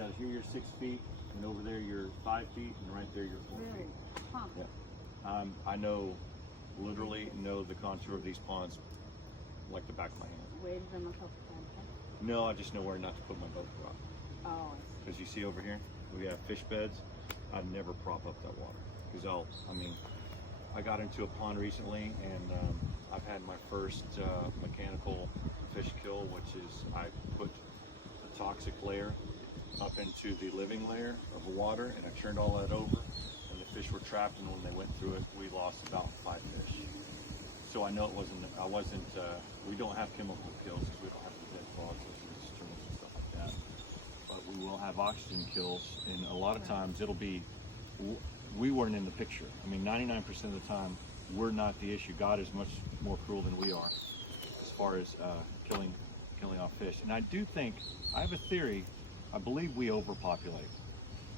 out here you're 6 feet, and over there you're 5 feet, and right there you're 4 feet. Huh. Yeah. I literally know the contour of these ponds like the back of my hand. Waded them a couple times. No, I just know where not to put my boat prop. Oh, Because you see over here, we have fish beds. I'd never prop up that water because I got into a pond recently, and I've had my first mechanical fish kill, which is I put a toxic layer up into the living layer of the water, and I turned all that over, and the fish were trapped, and when they went through it, we lost about 5 fish. So I know we don't have chemical kills because we don't have the dead frogs and turtles and stuff like that. But we will have oxygen kills, and a lot of times we weren't in the picture. I mean, 99% of the time, we're not the issue. God is much more cruel than we are as far as killing off fish. And I have a theory, I believe we overpopulate.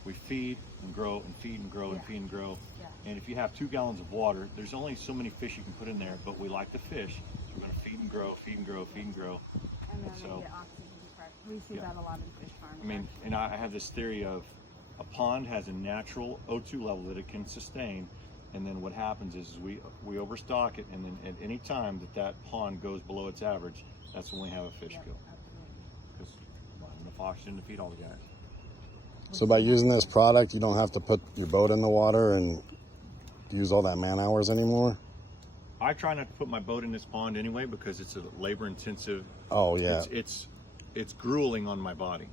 We feed and grow and feed and grow and feed and grow. yeah. And if you have 2 gallons of water, there's only so many fish you can put in there, but we like to fish. So we're gonna feed and grow, feed and grow, feed and grow. And then So, they get oxygen deprived. We see that a lot in fish farms. I mean, and I have this theory of a pond has a natural O2 level that it can sustain, and then what happens is we overstock it, and then at any time that pond goes below its average, that's when we have a fish kill. Because not enough oxygen to feed all the guys. So by using this product, you don't have to put your boat in the water and use all that man hours anymore? I try not to put my boat in this pond anyway because it's a labor intensive. Oh yeah. It's grueling on my body.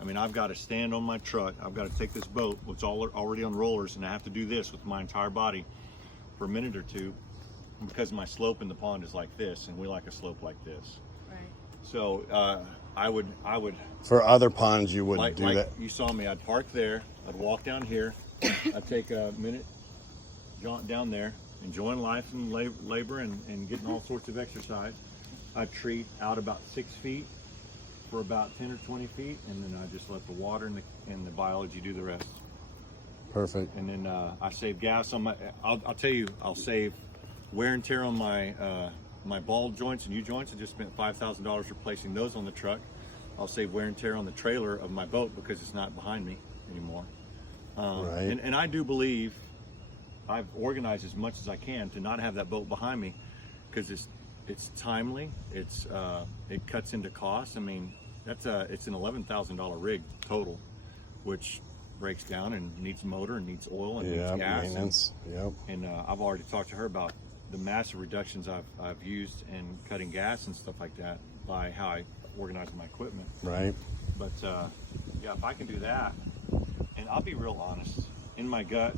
I mean, I've got to stand on my truck. I've got to take this boat, it's already on rollers, and I have to do this with my entire body for a minute or two because my slope in the pond is like this, and we like a slope like this. Right. So I would. For other ponds, you would do like that. You saw me. I'd park there. I'd walk down here. I'd take a minute, jaunt down there, enjoying life and labor and getting all sorts of exercise. I'd treat out about 6 feet for about 10 or 20 feet, and then I just let the water and the biology do the rest. Perfect. And then I save gas on my. I'll tell you, I'll save wear and tear on my my ball joints and U-joints. I just spent $5,000 replacing those on the truck. I'll save wear and tear on the trailer of my boat because it's not behind me anymore. Right. And I do believe I've organized as much as I can to not have that boat behind me because it's timely. It cuts into cost. I mean, it's an $11,000 rig total, which breaks down and needs motor and needs oil and needs gas. Maintenance. And I've already talked to her about the massive reductions I've used in cutting gas and stuff like that by how I organize my equipment. Right. But yeah, if I can do that, and I'll be real honest, in my gut,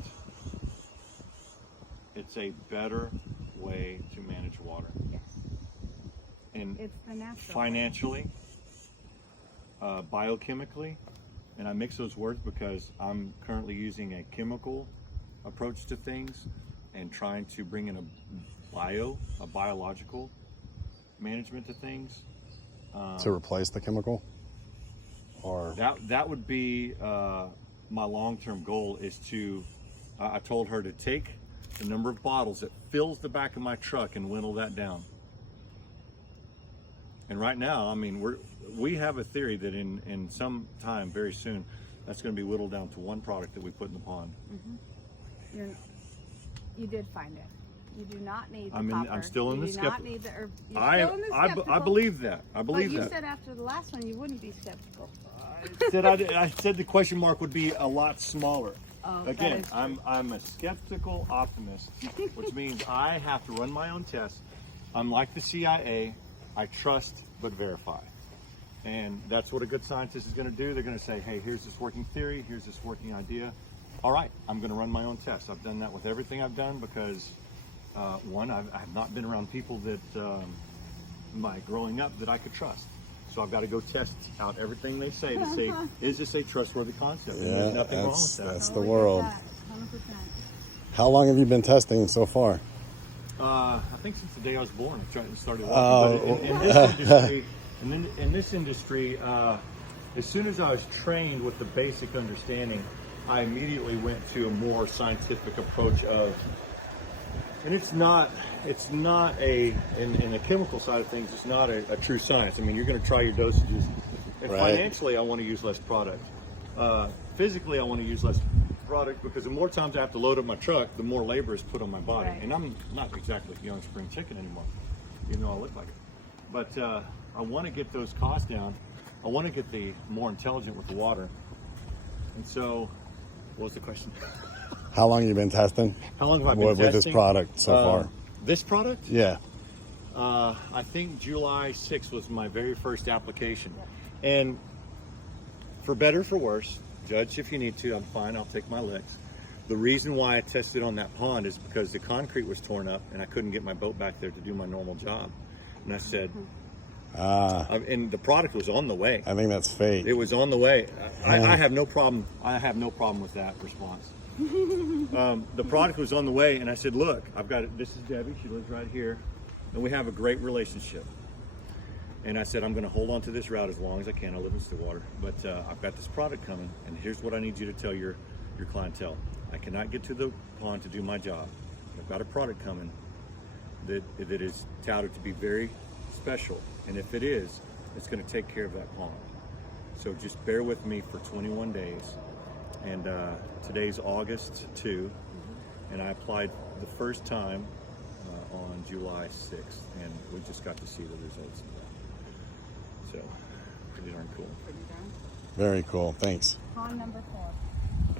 it's a better way to manage water. Yes. And It's the natural. financially, biochemically, and I mix those words because I'm currently using a chemical approach to things and trying to bring in a biological management to things. To replace the chemical? Or That would be my long-term goal is to, I told her to take the number of bottles that fills the back of my truck and whittle that down. And right now, I mean, we have a theory that in some time, very soon, that's going to be whittled down to one product that we put in the pond. Mm-hmm. You did find it. You do not need the I'm copper. still in the You do not need the herb. You're still in the I skeptical. believe that. I believe But you that. said after the last one you wouldn't be skeptical. I said the question mark would be a lot smaller. Oh, that Again, is true. I'm a skeptical optimist, which means I have to run my own tests. I'm like the CIA. I trust but verify. And that's what a good scientist is going to do. They're going to say, hey, here's this working theory, here's this working idea. All right, I'm going to run my own tests. I've done that with everything I've done because, one, I have not been around people that, my growing up, that I could trust. So I've got to go test out everything they say to say, is this a trustworthy concept? And there's nothing wrong with that. That's the Totally world. get that, 100%. How long have you been testing so far? I think since the day I was born, I started Oh. working. But in this industry, as soon as I was trained with the basic understanding, I immediately went to a more scientific approach of, and it's not in the chemical side of things, it's not a true science. I mean, you're going to try your dosages. And Right. financially, I want to use less product. Physically, I want to use less product because the more times I have to load up my truck, the more labor is put on my body. Right. And I'm not exactly a young spring chicken anymore, even though I look like it. But I want to get those costs down. I want to get the more intelligent with the water. And so, what was the question? How long have you been testing? How long have I been with this testing? product so far? This product? Yeah. I think July 6th was my very first application. And for better or for worse, judge if you need to, I'm fine, I'll take my licks. The reason why I tested on that pond is because the concrete was torn up and I couldn't get my boat back there to do my normal job. And I said, and the product was on the way. I think that's fake. It was on the way. I have no problem. I have no problem with that response. The product was on the way, and I said, "Look, I've got it. This is Debbie. She lives right here, and we have a great relationship." And I said, "I'm going to hold on to this route as long as I can. I live in Stillwater, but I've got this product coming, and here's what I need you to tell your clientele. I cannot get to the pond to do my job. I've got a product coming that is touted to be very special, and if it is, it's going to take care of that pond. So just bear with me for 21 days." And today's August 2, and I applied the first time on July 6th, and we just got to see the results of that. So, pretty darn cool. Pretty darn. Very cool. Thanks. Pond number 4.